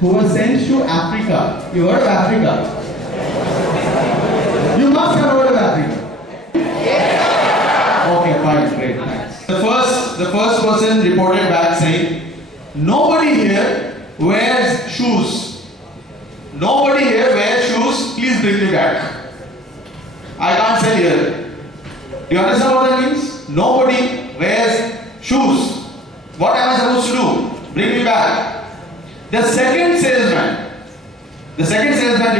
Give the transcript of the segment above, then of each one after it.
who was sent to Africa. You heard of Africa? You must have heard of Africa. Okay, fine, great, thanks. The first person reported back saying, nobody here wears shoes. Nobody here wears shoes. Please bring me back. I can't sell here. Do you understand what that means? Nobody wears shoes. What am I supposed to do? Bring me back. The second salesman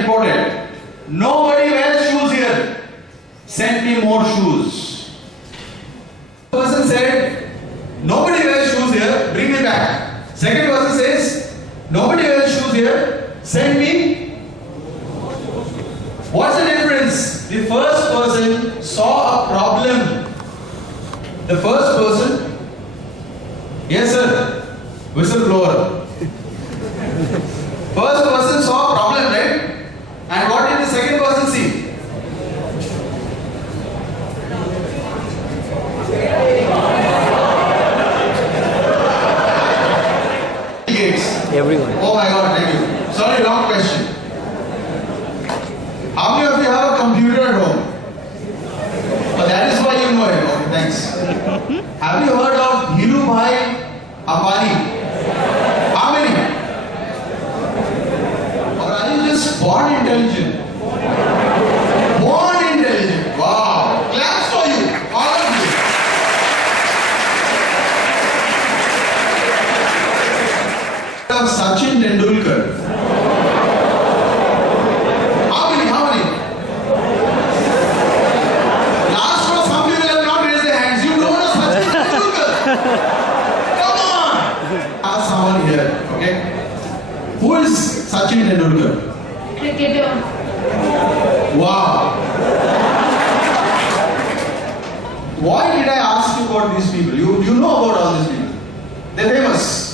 reported, nobody wears shoes here. Send me more shoes. The person said, nobody wears shoes here. Bring me back. Second person says, nobody wears shoes here. Send me. What's the difference? The first person saw a problem. The first person, yes sir, whistleblower. First person saw a problem, right? And what did the second person see? Everyone. Oh my God, thank you. Sorry, wrong question. How many of you have a computer at home? Oh, that is why you know it. Okay, thanks. Have you heard of Dhirubhai Ambani? How many? Or are you just born intelligent? Born intelligent. Wow. Claps for you. All of you. Sachin Tendulkar. How many? Last row, some people have not raised their hands. You don't know Sachin Tendulkar. Come on. Ask someone here, okay? Who is Sachin Tendulkar? Cricketer. Wow. Why did I ask you about these people? You know about all these people. They're famous.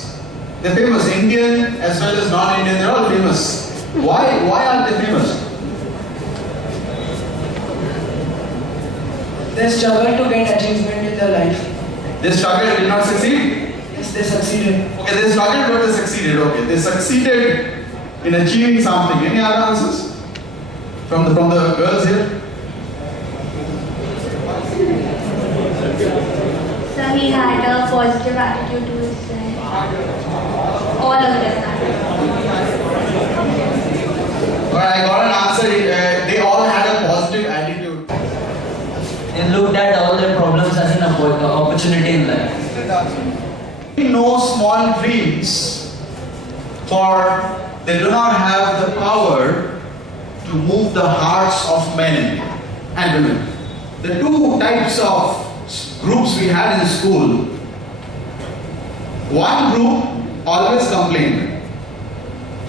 They're famous, Indian as well as non-Indian, they're all famous. Why are they famous? They struggled to get achievement in their life. They struggled, did not succeed? Yes, they succeeded. Okay, they struggled but they succeeded. Okay, they succeeded in achieving something. Any other answers? From the girls here? So he had a positive attitude to his life. All of them. But I got an answer. They all had a positive attitude. They looked at all their problems as an opportunity in life. No small dreams, for they do not have the power to move the hearts of men and women. The two types of groups we had in school, one group always complained.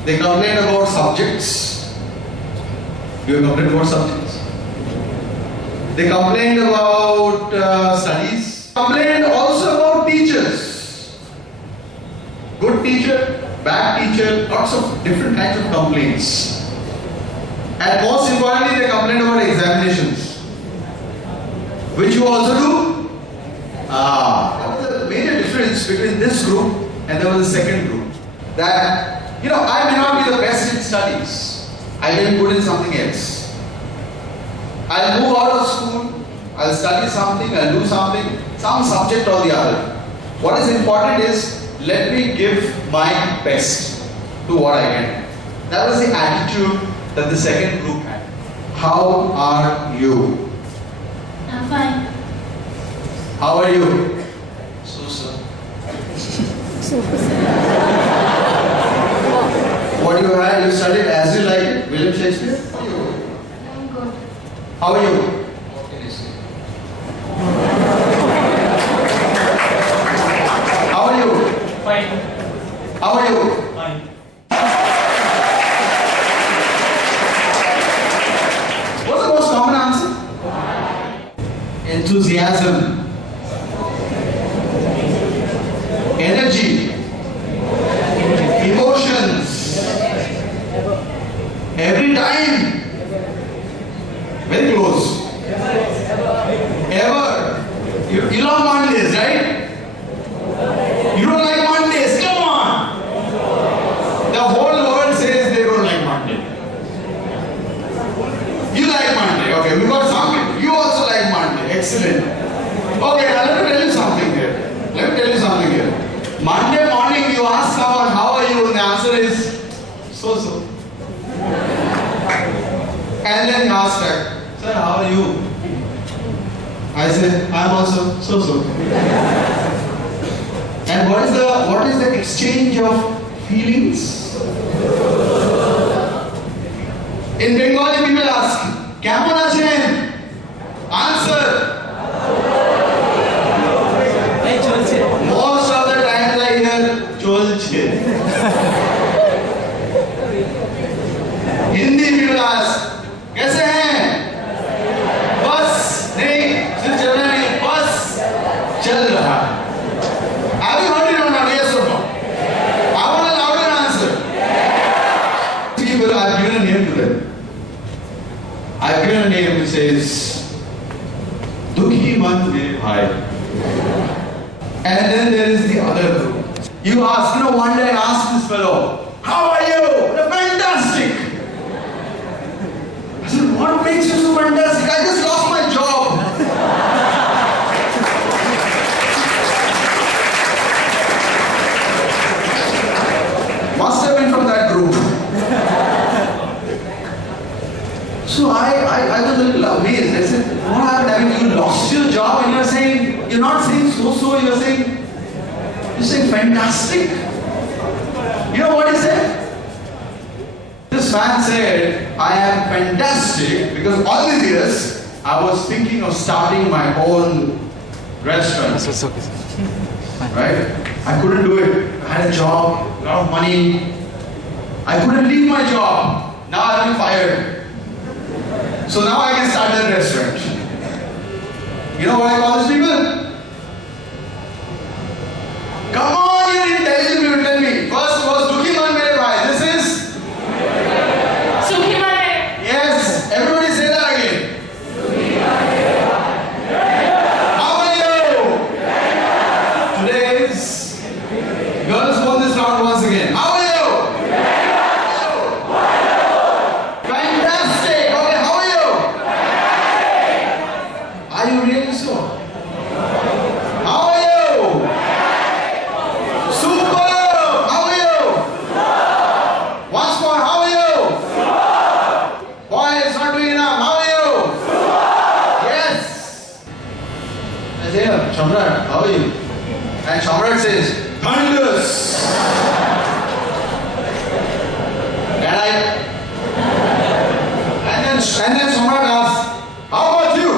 They complained about subjects. You complained about subjects. They complained about studies. Complained also about teachers. Good teacher, bad teacher, lots of different kinds of complaints. And most importantly, they complained about examinations. Which you also do? There was a major difference between this group and there was a second group. That, I may not be the best in studies. I will put in something else. I'll move out of school, I'll study something, I'll do something, some subject or the other. What is important is, let me give my best to what I can. That was the attitude that the second group had. How are you? I'm fine. How are you? So. What you had, you studied as you like it? William Shakespeare? How are you? I'm good. How are you? What can I say? How are you? Fine. How are you? Fine. What's the most common answer? Enthusiasm. Energy. Emotions. Every time. Very close. Ever. You love Mondays, right? You don't like Mondays. Come on. The whole Monday morning you ask someone, how are you? And the answer is, so-so. And then you ask back, sir, how are you? I say, I'm also so-so. And what is the exchange of feelings? In Bengali people ask, Kemon achen? Answer. Most of the times I hear cholche. Hindi people ask, कैसे हैं? बस नहीं, सिर्फ चल रहा नहीं, बस चल रहा. Have you heard it or not? Yes or no? I want a louder answer. People, I've given a name to them. I've given a name which says Dukhi Man Me Bhai. And then there is the other group. You ask, one day I asked this fellow, how are you? Fantastic. I said, what makes you so fantastic? I just lost my job. Must have been from that group. So I was a little amazed. I said, what happened? I mean, you lost your job and you're not saying so-so, you're saying fantastic. You know what he said? This man said, I am fantastic because all these years I was thinking of starting my own restaurant. Right? I couldn't do it. I had a job, a lot of money. I couldn't leave my job. Now I've been fired. So now I can start a restaurant. You know what I call these people? Come on, you're intelligent people, tell me. First was Dukhi Man Mere Bhai. This is? Sukhi Man. Yes, everybody say that again. How are you? Today is girls won this round once again. How are you? Fantastic. Okay, how are you? Are you really so? How are you? Super. How are you? Once more, how are you? Boy, it's not doing enough. How are you? Yes. I say, Shamrat, how are you? And Shamrat says, thunderous. And then Shamrat asks, how about you?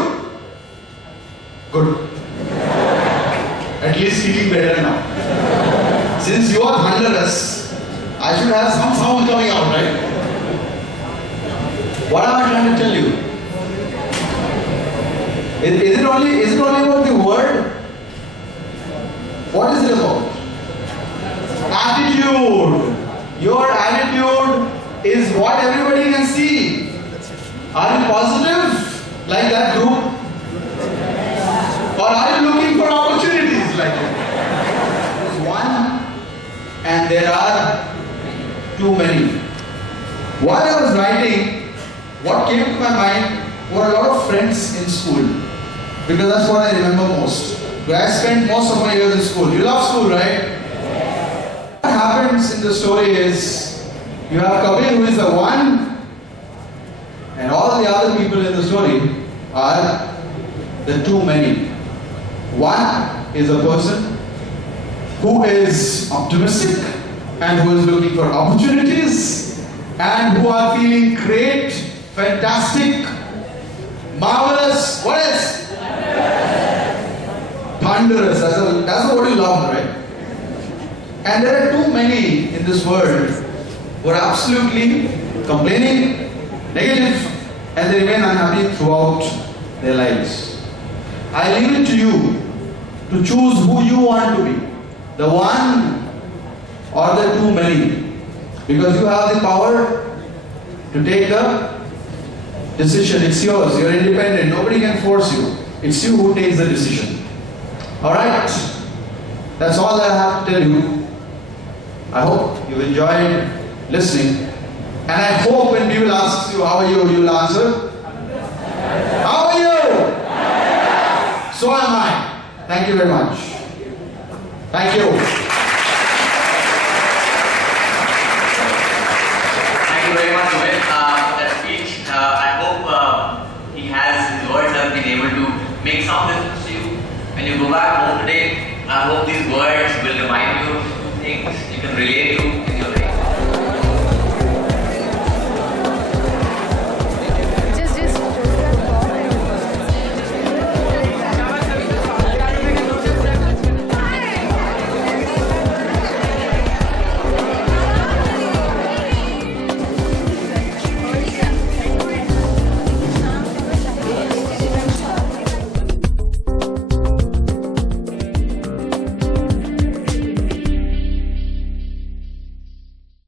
Good. At least feeling better now. Since you are thunderous, I should have some sound coming out, right? What am I trying to tell you? Is it only about the word? What is it about? Attitude. Your attitude is what everybody can see. Are you positive like that group? Or are you looking for opportunities like that? There's one and there are too many. While I was writing, what came to my mind were a lot of friends in school. Because that's what I remember most. I spent most of my years in school. You love school, right? What happens in the story is, you have Kabir who is the one, and all the other people in the story are the too many. One is a person who is optimistic and who is looking for opportunities and who are feeling great, fantastic, marvelous. What else? Thunderous. That's what you love, right? And there are too many in this world who are absolutely complaining, negative, and they remain unhappy throughout their lives. I leave it to you to choose who you want to be, the one or the too many, because you have the power to take the decision. It's yours. You're independent. Nobody can force you. It's you who takes the decision. Alright? That's all I have to tell you. I hope you enjoyed listening. And I hope when people ask you, how are you, you'll answer, how are you? So am I. Thank you very much. Thank you. things. You can relate to